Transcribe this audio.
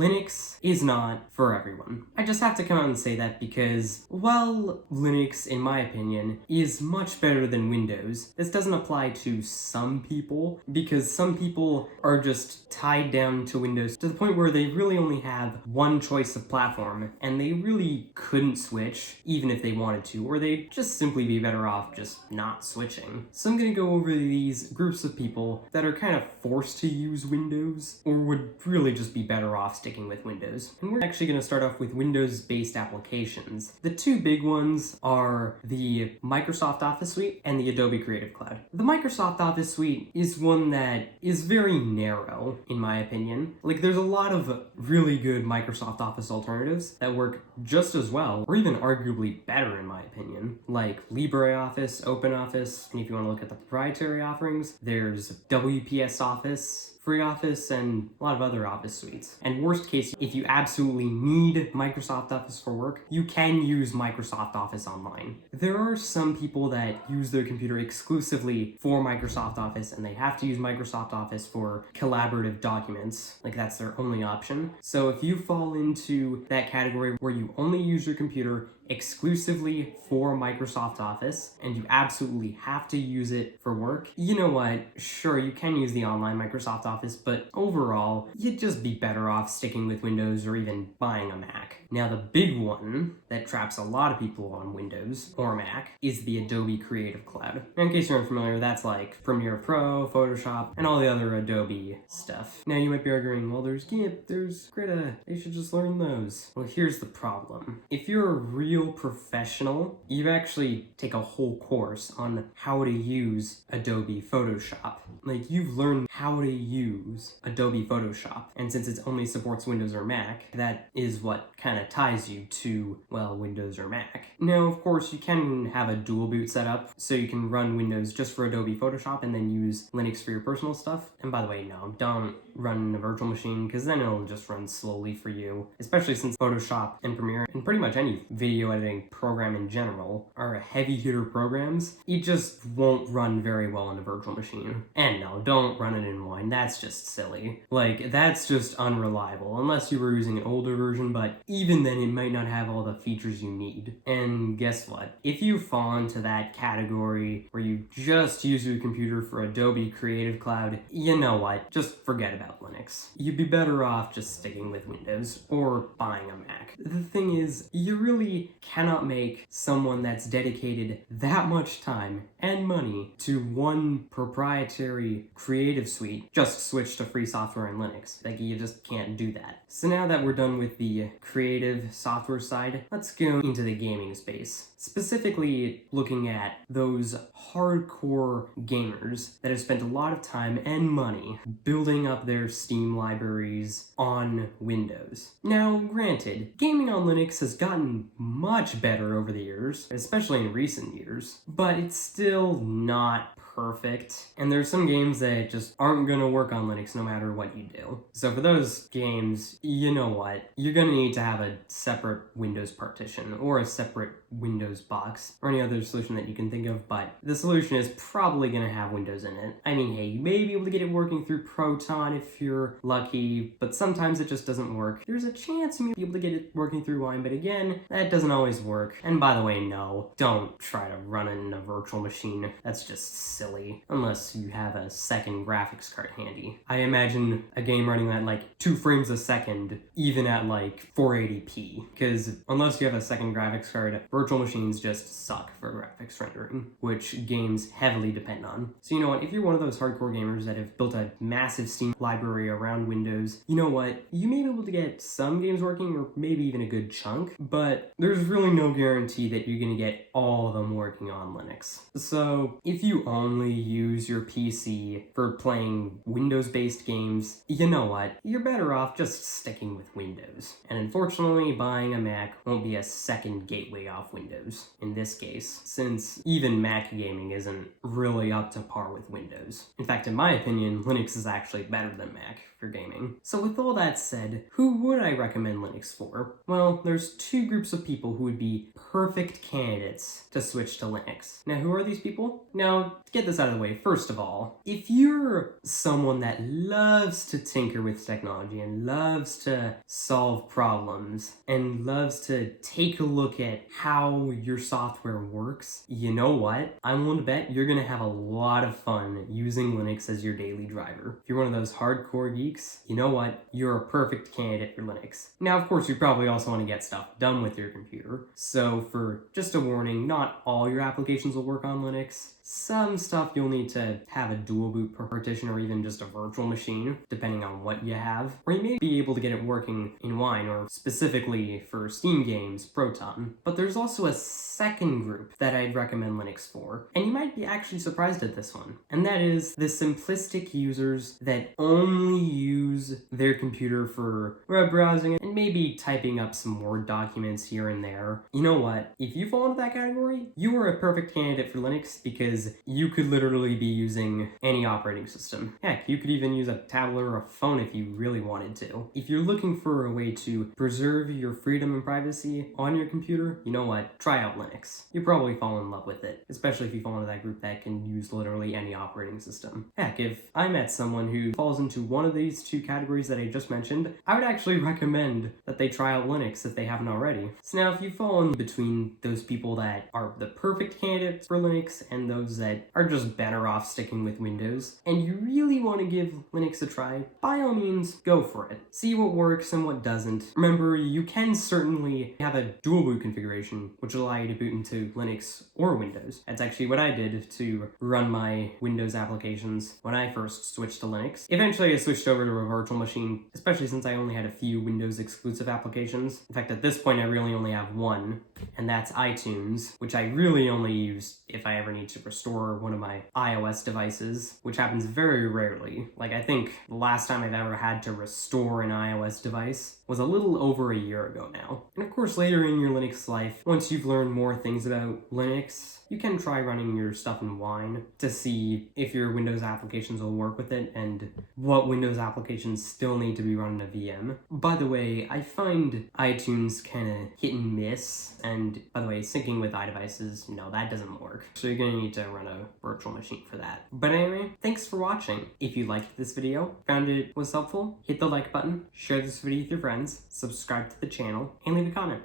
Linux is not for everyone. I just have to come out and say that because, while Linux, in my opinion, is much better than Windows, this doesn't apply to some people, because some people are just tied down to Windows to the point where they really only have one choice of platform, and they really couldn't switch, even if they wanted to, or they'd just simply be better off just not switching. So I'm gonna go over these groups of people that are kind of forced to use Windows, or would really just be better off sticking with Windows. And we're actually gonna start off with Windows-based applications. The two big ones are the Microsoft Office Suite and the Adobe Creative Cloud. The Microsoft Office Suite is one that is very narrow, in my opinion. Like, there's a lot of really good Microsoft Office alternatives that work just as well, or even arguably better in my opinion, like LibreOffice, OpenOffice, and if you want to look at the proprietary offerings, there's WPS Office, FreeOffice, and a lot of other Office suites. And worst case, if you absolutely need Microsoft Office for work, you can use Microsoft Office Online. There are some people that use their computer exclusively for Microsoft Office, and they have to use Microsoft Office for collaborative documents. Like, that's their only option. So if you fall into that category where you only use your computer exclusively for Microsoft Office, and you absolutely have to use it for work, you know what, sure, you can use the online Microsoft Office, but overall, you'd just be better off sticking with Windows or even buying a Mac. Now, the big one that traps a lot of people on Windows or Mac is the Adobe Creative Cloud. Now, in case you're unfamiliar, that's like Premiere Pro, Photoshop, and all the other Adobe stuff. Now, you might be arguing, well, there's GIMP, there's Krita, they should just learn those. Well, here's the problem. If you're a real professional, you actually take a whole course on how to use Adobe Photoshop. Like, you've learned how to use Adobe Photoshop, and since it only supports Windows or Mac, that is what kind of ties you to, well, Windows or Mac. Now, of course, you can have a dual boot setup, so you can run Windows just for Adobe Photoshop and then use Linux for your personal stuff. And by the way, no, don't run a virtual machine, because then it'll just run slowly for you, especially since Photoshop and Premiere and pretty much any video editing program in general are heavy hitter programs. It just won't run very well on a virtual machine. And no, don't run it in Wine, that's just silly. Like, that's just unreliable, unless you were using an older version, but even then it might not have all the features you need. And guess what? If you fall into that category where you just use your computer for Adobe Creative Cloud, you know what? Just forget about Linux. You'd be better off just sticking with Windows or buying a Mac. The thing is, you really cannot make someone that's dedicated that much time and money to one proprietary creative suite just switch to free software in Linux. Like, you just can't do that. So now that we're done with the creative software side, let's go into the gaming space. Specifically looking at those hardcore gamers that have spent a lot of time and money building up their Steam libraries on Windows. Now, granted, gaming on Linux has gotten much better over the years, especially in recent years, but it's still not perfect, and there's some games that just aren't gonna work on Linux no matter what you do. So for those games, you know what? You're gonna need to have a separate Windows partition or a separate Windows box or any other solution that you can think of, but the solution is probably gonna have Windows in it. I mean, hey, you may be able to get it working through Proton if you're lucky, but sometimes it just doesn't work. There's a chance you may be able to get it working through Wine, but again, that doesn't always work. And by the way, no, don't try to run it in a virtual machine. That's just silly, unless you have a second graphics card handy. I imagine a game running at like 2 frames a second, even at like 480p, because unless you have a second graphics card, virtual machines just suck for graphics rendering, which games heavily depend on. So you know what, if you're one of those hardcore gamers that have built a massive Steam library around Windows, you know what, you may be able to get some games working, or maybe even a good chunk, but there's really no guarantee that you're gonna get all of them working on Linux. So if you only use your PC for playing Windows-based games, you know what, you're better off just sticking with Windows. And unfortunately, buying a Mac won't be a second gateway off Windows in this case, since even Mac gaming isn't really up to par with Windows. In fact, in my opinion, Linux is actually better than Mac for gaming. So with all that said, who would I recommend Linux for? Well, there's two groups of people who would be perfect candidates to switch to Linux. Now, who are these people? Now, to get get this out of the way, first of all, if you're someone that loves to tinker with technology and loves to solve problems and loves to take a look at how your software works, you know what? I'm willing to bet you're gonna have a lot of fun using Linux as your daily driver. If you're one of those hardcore geeks, you know what? You're a perfect candidate for Linux. Now, of course, you probably also want to get stuff done with your computer. So for just a warning, not all your applications will work on Linux. Some stuff you'll need to have a dual boot partition or even just a virtual machine, depending on what you have. Or you may be able to get it working in Wine, or specifically for Steam games, Proton. But there's also a second group that I'd recommend Linux for, and you might be actually surprised at this one. And that is the simplistic users that only use their computer for web browsing and maybe typing up some Word documents here and there. You know what? If you fall into that category, you are a perfect candidate for Linux because you could literally be using any operating system. Heck, you could even use a tablet or a phone if you really wanted to. If you're looking for a way to preserve your freedom and privacy on your computer, you know what? Try out Linux. You'll probably fall in love with it, especially if you fall into that group that can use literally any operating system. Heck, if I met someone who falls into one of these two categories that I just mentioned, I would actually recommend that they try out Linux if they haven't already. So now if you fall in between those people that are the perfect candidates for Linux and those that are just better off sticking with Windows, and you really want to give Linux a try, by all means, go for it. See what works and what doesn't. Remember, you can certainly have a dual boot configuration, which will allow you to boot into Linux or Windows. That's actually what I did to run my Windows applications when I first switched to Linux. Eventually, I switched over to a virtual machine, especially since I only had a few Windows exclusive applications. In fact, at this point, I really only have one, and that's iTunes, which I really only use if I ever need to restore one of my iOS devices, which happens very rarely. Like, I think the last time I've ever had to restore an iOS device was a little over a year ago now. And of course, later in your Linux life, once you've learned more things about Linux, you can try running your stuff in Wine to see if your Windows applications will work with it and what Windows applications still need to be run in a VM. By the way, I find iTunes kind of hit and miss, and by the way, syncing with iDevices, no, that doesn't work. So you're gonna need to run a virtual machine for that. But anyway, thanks for watching. If you liked this video, found it was helpful, hit the like button, share this video with your friends, subscribe to the channel, and leave a comment.